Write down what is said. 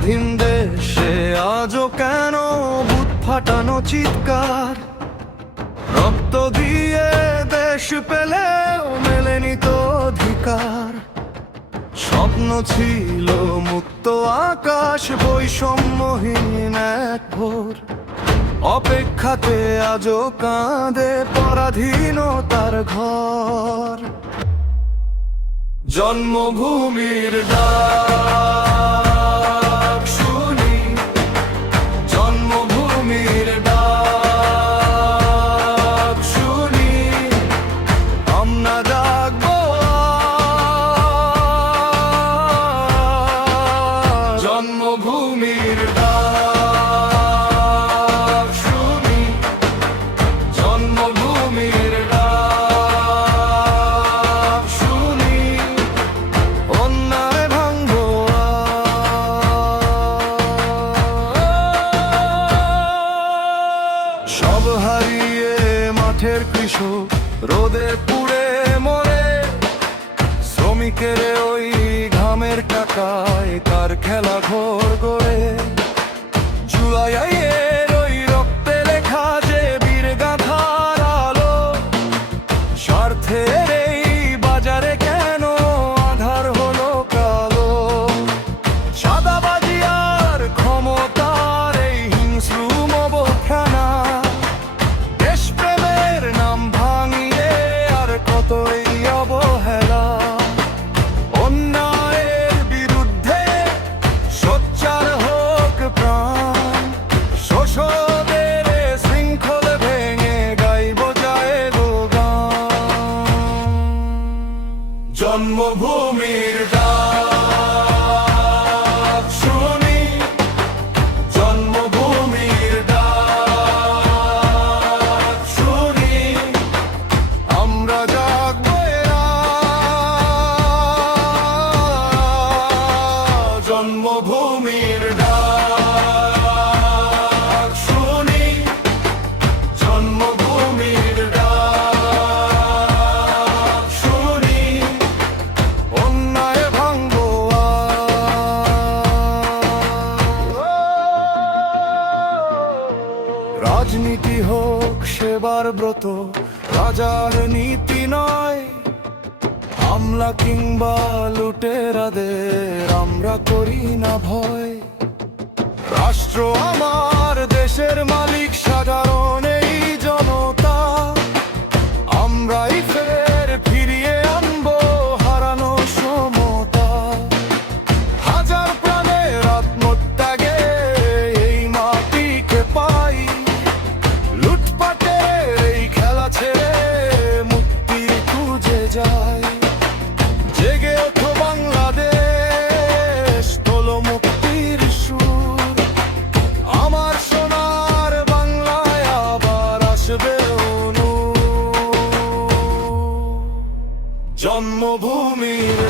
স্বাধীন দেশে আজও কেন বুক ফাটানো চিৎকার? রক্ত দিয়ে দেশ পেলেও মেলেনি তো অধিকার। স্বপ্ন ছিল মুক্ত আকাশ, বৈষম্যহীন এক ভোর। অপেক্ষাতে আজও কাঁদে পরাধীনতার ঘর। জন্মভূমির ডাক শুনি, জন্মভূমির ডাক শুনি, আমরা ডাকবো জন্মভূমির ডাক শুনি, জন্মভূমির ডাক শুনি, অন্যায় ভাঙবো সব হারিয়ে মাঠের কৃষক রোদে পুড়ে মরে। শ্রমিকের ওই ঘামের টাকায় কার খেলা ঘর গড়ে। জুলাইয়ের ওই রক্তে লেখা যে বীর গাথার আলো। স্বার্থের এই বাজারে কেন আধার হলো কালো? সাদাবাজি আর ক্ষমতার এই হিংস্র অবখানা। দেশপ্রেমের নাম ভাঙিয়ে আর কতই অবহেলা। অন্যায়ের বিরুদ্ধে সোচ্চার হোক প্রাণ। শোষণের শৃঙ্খল ভেঙে গাইব যায় গো গান। জন্মভূমির ডাক শুনি, জন্মভূমির ডাক শুনি, আমরা জাগবো জন্মভূমির ডাক শুনি, জন্মভূমির ডাক শুনি, অন্যায় ভাঙবো রাজনীতি হোক সেবার ব্রত, রাজার নীতি নয়। হামলা কিংবা লুটেরাদের আমরা করি না ভয়। রাষ্ট্র আমার, দেশের মালিক সাধারণ এই জনতা। আমরাই ফের ফিরিয়ে আনবো হারানো সমতা। হাজার প্রাণের আত্মত্যাগে এই মাটিকে পাই। লুটপাটের এই খেলা ছেড়ে মুক্তির খুঁজে যায়। জেগে ওঠো বাংলাদেশ, তোলো মুক্তির সুর। আমার সোনার বাংলায় আবার আসবে নূর। জন্মভূমির